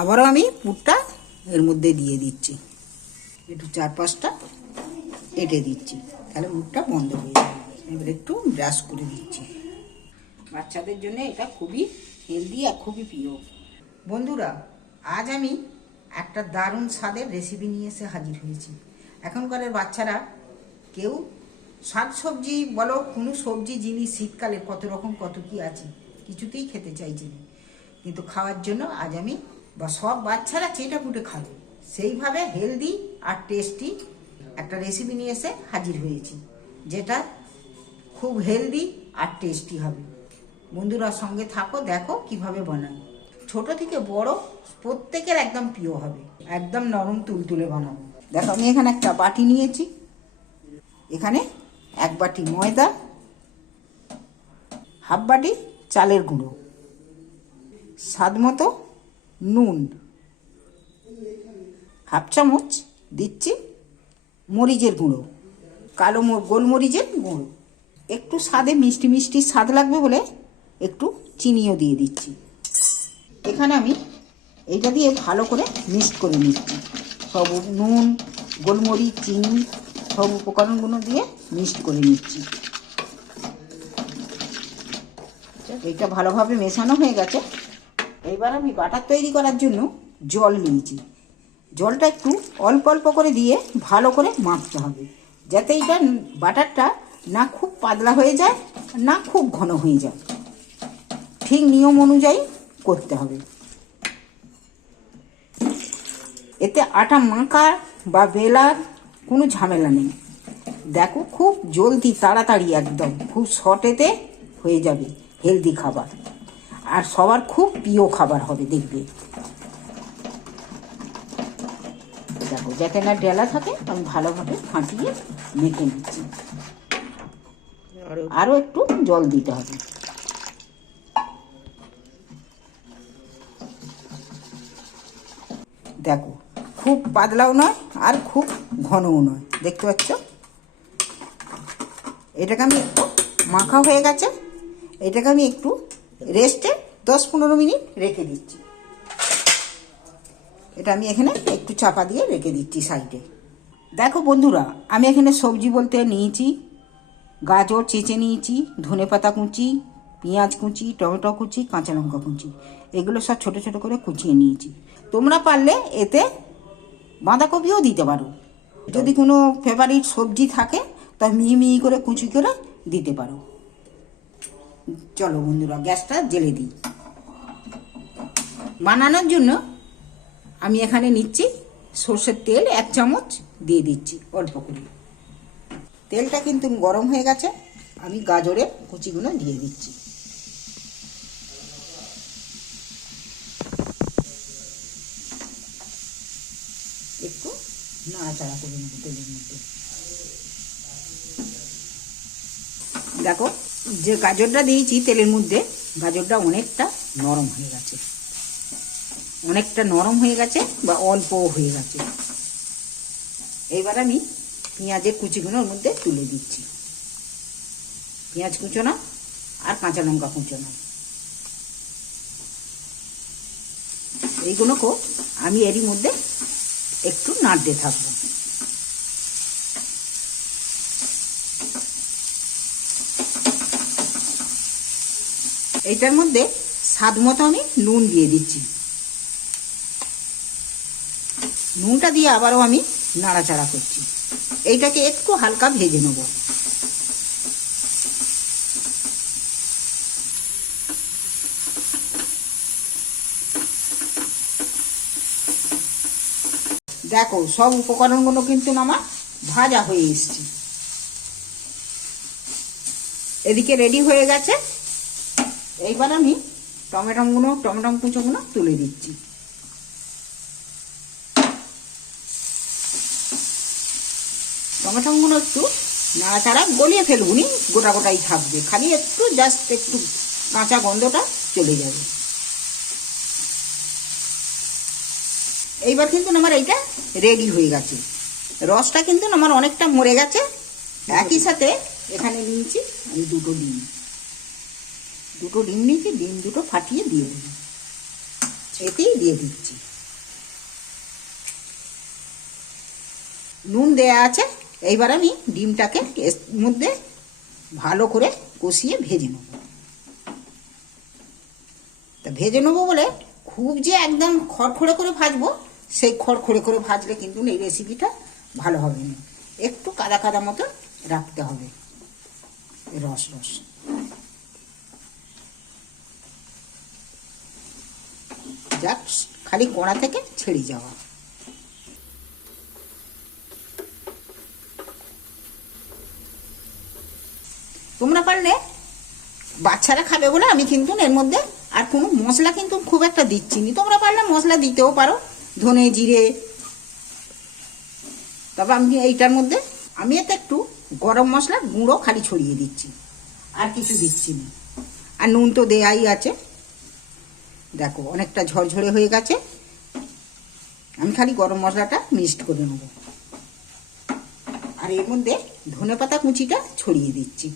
আবারও আমি পুরটা এর মধ্যে দিয়ে দিচ্ছি। একটু চার পাঁচটা এঁটে দিচ্ছি। তাহলে মুখটা বন্ধ হয়ে যাবে। এবার একটু ব্রাশ করে দিচ্ছি। বাচ্চাদের জন্য এটা খুবই হেলদি আর খুবই প্রিয়। বন্ধুরা, আজ আমি একটা দারুণ স্বাদের রেসিপি নিয়ে এসে হাজির হয়েছি। এখনকারের বাচ্চারা কেউ শাক সবজি বলো, কোনো সবজি, জিনিস শীতকালে কত রকম, কত কি আছে, কিছুতেই খেতে চাইছে না। কিন্তু খাওয়ার জন্য আজ আমি বা সব বাচ্চারা চেটা পুটে খাবে। সেইভাবে হেলদি আর টেস্টি একটা রেসিপি নিয়ে এসে হাজির হয়েছি, যেটা খুব হেলদি আর টেস্টি হবে। বন্ধুরা সঙ্গে থাকো, দেখো কীভাবে বানাই। ছোট থেকে বড় প্রত্যেকের একদম প্রিয় হবে, একদম নরম তুলতুলে বানাবো দেখো, আমি এখানে একটা বাটি নিয়েছি। এখানে এক বাটি ময়দা, হাফ বাটি চালের গুঁড়ো। স্বাদ মতো নুন। হাফ চামচ দিচ্ছি মরিচের গুঁড়ো, কালো মর- গোলমরিচের গুঁড়ো। একটু স্বাদে মিষ্টি মিষ্টি স্বাদ লাগবে বলে একটু চিনিও দিয়ে দিচ্ছি। এখানে আমি এইটা দিয়ে ভালো করে মিক্সড করে নিচ্ছি। সব নুন, গোলমরিচ, চিনি সব উপকরণগুলো দিয়ে মিক্সড করে নিচ্ছি। এইটা ভালোভাবে মেশানো হয়ে গেছে। এবার আমি বাটার তৈরি করার জন্য জল নিয়েছি। জলটা একটু অল্প অল্প করে দিয়ে ভালো করে মাখতে হবে, যাতে এটা বাটারটা না খুব পাতলা হয়ে যায়, না খুব ঘন হয়ে যায়। ঠিক নিয়ম অনুযায়ী করতে হবে। এতে আটা মাখা বা বেলার কোনো ঝামেলা নেই। দেখো খুব জলদি, তাড়াতাড়ি একদম, খুব শর্টেতে হয়ে যাবে হেলদি খাবার। আর সবার খুব প্রিয় খাবার হবে দেখবে। দেখো যাতে না ডেলা থাকে আমি ভালোভাবে ফাটিয়ে মেখে নিচ্ছি। আরও একটু জল দিতে হবে। দেখো খুব পাতলাও নয় আর খুব ঘনও নয় দেখতে পাচ্ছ? এটাকে আমি একটু মাখা হয়ে গেছে এটাকে আমি একটু রেস্টে দশ পনেরো মিনিট রেখে দিচ্ছি। এটা আমি এখানে একটু চাপা দিয়ে রেখে দিচ্ছি সাইডে। দেখো বন্ধুরা, আমি এখানে সবজি বলতে নিয়েছি, গাজর, চেঁচে নিয়েছি, ধনে পাতা কুচি, পেঁয়াজ কুচি, টমেটো কুচি, কাঁচা লঙ্কা কুচি। এগুলো সব ছোট ছোট করে কুচিয়ে নিয়েছি। তোমরা পারলে এতে বাঁধাকপিও দিতে পারো। যদি কোনো ফেভারিট সবজি থাকে, তা মিহি মিহি করে কুচি করে দিতে পারো। চলো বন্ধুরা, গ্যাসটা জেলে দিই। বানানোর জন্য আমি এখানে নিচ্ছি সর্ষের তেল এক চামচ দিয়ে দিচ্ছি অল্প করে। তেলটা কিন্তু গরম হয়ে গেছে, আমি গাজরের কুচিগুলো দিয়ে দিচ্ছি। একটু নাড়াচাড়া করে নেব তেলের মধ্যে। দেখো, যে গাজরটা দিয়েছি তেলের মধ্যে, গাজরটা অনেকটা নরম হয়ে গেছে। অনেকটা নরম হয়ে গেছে বা অল্প হয়ে গেছে। এবার আমি পেঁয়াজের কুচিগুলোর মধ্যে তুলে দিচ্ছি। পেঁয়াজ কুচোনা আর কাঁচা লঙ্কা কুচোনা। এইগুলোকেও আমি এরই মধ্যে একটু নাড়তে থাকব। এইটার মধ্যে স্বাদ মতো আমি নুন দিয়ে দিচ্ছি। নুনটা দিয়ে আবারও আমি নাড়াচাড়া করছি। এইটাকে একটু হালকা ভেজে নেব। দেখো, সব উপকরণগুলো কিন্তু আমার ভাজা হয়ে এসছে। এদিকে রেডি হয়ে গেছে। এইবার আমি টমেটোগুলো টমেটো কুচোগুলো তুলে দিচ্ছি। টমেটোগুলো একটু নাড়াচাড়া গলিয়ে ফেলবুনি গোটা গোটাই থাকবে খালি একটু জাস্ট একটু কাঁচা গন্ধটা চলে যাবে। এইবার কিন্তু আমার এইটা রেডি হয়ে গেছে। রসটা কিন্তু আমার অনেকটা মরে গেছে। একই সাথে এখানে নিয়েছি আমি দুটো ডিম। দুটো ডিম নিয়েছি, ডিম দুটো ফাটিয়ে দিয়ে দিই এতেই দিয়ে দিচ্ছি। নুন দেয়া আছে। এইবার আমি ডিমটাকে এর মধ্যে ভালো করে কষিয়ে ভেজে নেব। তা ভেজে নেব বলে খুব যে একদম খড়খড়ে করে ভাজবো, সেই খড়খড়ে করে ভাজলে কিন্তু এই রেসিপিটা ভালো হবে না। একটু কাদা কাদা মতো রাখতে হবে রস রস। যাক, খালি কড়া থেকে ছেড়ে যাওয়া। তোমরা পারলে বাচ্চারা খাবে বলে আমি কিন্তু এর মধ্যে আর কোনো মশলা কিন্তু খুব একটা দিচ্ছি নি তোমরা পারলে মশলা দিতেও পারো, ধনে জিরে। তবে আমি এইটার মধ্যে, আমি এতে একটু গরম মশলা, গুঁড়ো, খালি ছড়িয়ে দিচ্ছি, আর কিছু দিচ্ছি না। আর নুন তো দেয়াই আছে। দেখো, অনেকটা ঝরঝরে হয়ে গেছে। আমি খালি গরম মশলাটা মিক্সড করে নেব। আর এর মধ্যে ধনে পাতা কুচিটা ছড়িয়ে দিচ্ছি।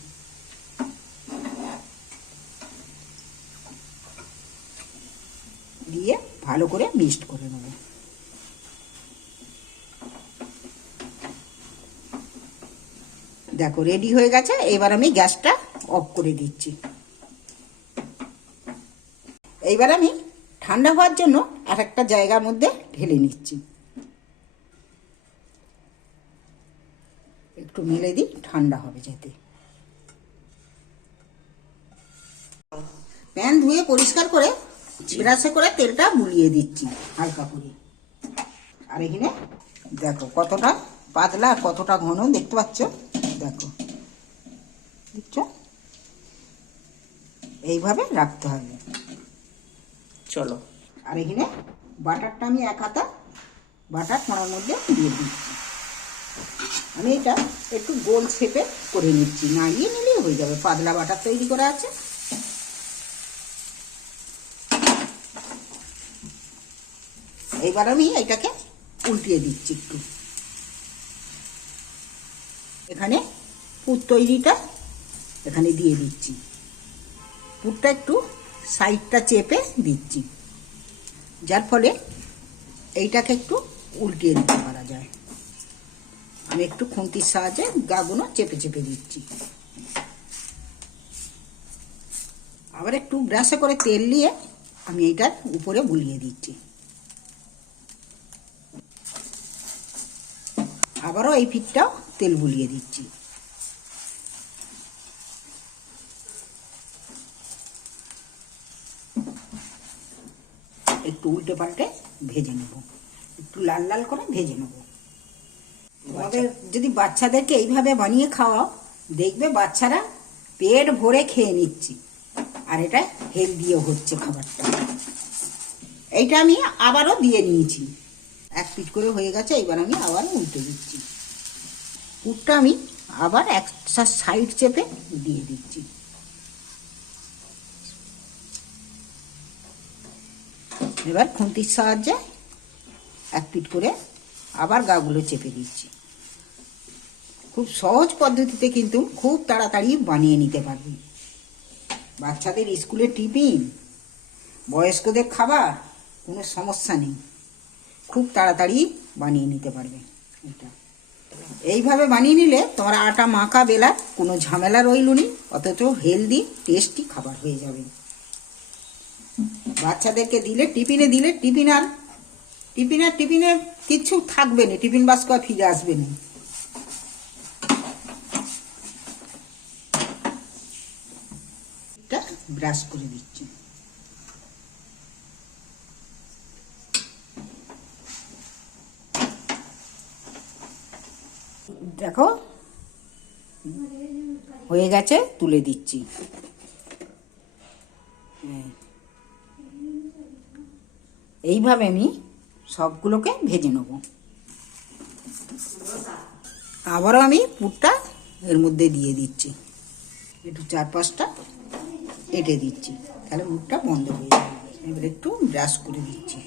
দিয়ে ভালো করে মিক্সড করে নেব। দেখো রেডি হয়ে গেছে। এবার আমি গ্যাসটা অফ করে দিচ্ছি। এইবার আমি ঠান্ডা হওয়ার জন্য আর একটা জায়গার মধ্যে ঢেলে নিচ্ছি। একটু মেলে দিই, ঠান্ডা হবে যাতে। প্যান ধুয়ে পরিষ্কার করে ব্রাশে করে তেলটা বুলিয়ে দিচ্ছি হালকা করে। আর এখানে দেখো কতটা পাতলা আর কতটা ঘন দেখতে পাচ্ছ? দেখো। দেখছ? এইভাবে রাখতে হবে। চলো। আর এখানে বাটারটা আমি এক হাতা বাটার কড়ার মধ্যে দিয়ে দিচ্ছি। আমি এটা একটু গোল শেপে করে নিচ্ছি নাড়িয়ে নিলেই হয়ে যাবে। পাতলা বাটার তৈরি করা আছে। এবার আমি এটাকে উল্টিয়ে দিচ্ছি একটু। এখানে পুর তৈরিটা এখানে দিয়ে দিচ্ছি। পুরটা একটু সাইডটা চেপে দিচ্ছি। যার ফলে এইটাকে একটু উল্টিয়ে দিতে পারা যায়। আমি একটু খুন্তির সাহায্যে গাগুলো চেপে চেপে দিচ্ছি। আবার একটু ব্রাশে করে তেল নিয়ে আমি এইটার উপরে বুলিয়ে দিচ্ছি। আবারও এই ফিটটাও তেল বুলিয়ে দিচ্ছি। একটু উল্টে পাল্টে ভেজে নেব। একটু লাল লাল করে ভেজে নেব। তোমাদের যদি বাচ্চাদেরকে এইভাবে বানিয়ে খাওয়াও, দেখবে বাচ্চারা পেট ভরে খেয়ে নিচ্ছি। আর এটা হেলদিও হচ্ছে খাবারটা। এইটা আমি আবারও দিয়ে নিয়েছি। এক পিট করে হয়ে গেছে, এবার আমি আবার উল্টে দিচ্ছি। পুরটা আমি আবার একটা সাইড চেপে দিয়ে দিচ্ছি। এবার খুন্তির সাহায্যে এক পিট করে আবার গাগুলো চেপে দিচ্ছি। খুব সহজ পদ্ধতিতে কিন্তু খুব তাড়াতাড়ি বানিয়ে নিতে পারবে। বাচ্চাদের স্কুলে টিফিন, বয়স্কদের খাবার, কোনো সমস্যা নেই। খুব তাড়াতাড়ি বানিয়ে নিতে পারবে এটা। এইভাবে বানিয়ে নিলে তোমার আটা মাখা বেলার কোনো ঝামেলা রইল নি, অথচ হেলদি টেস্টি খাবার হয়ে যাবে। বাচ্চাদেরকে দিলে টিফিনে দিলে টিফিন আর টিফিন আর টিফিনে কিচ্ছু থাকবে না, টিফিন বাস্ক ফিরে আসবে না। ব্রাশ করে দিচ্ছি। দেখো, হয়ে গেছে, তুলে দিচ্ছি। হ্যাঁ। এইভাবে আমি সবগুলোকে ভেজে নেব। আবারও আমি পুরটা এর মধ্যে দিয়ে দিচ্ছি। একটু চার পাঁচটা এঁটে দিচ্ছি। তাহলে মুখটা বন্ধ হয়ে যাবে। এবার একটু ব্রাশ করে দিচ্ছি।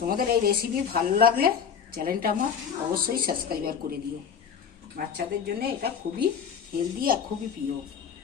তোমাদের এই রেসিপি ভালো লাগলে চ্যানেলটা আমার অবশ্যই সাবস্ক্রাইবার করে দিও। বাচ্চাদের জন্য এটা খুবই হেলদি আর খুবই প্রিয়।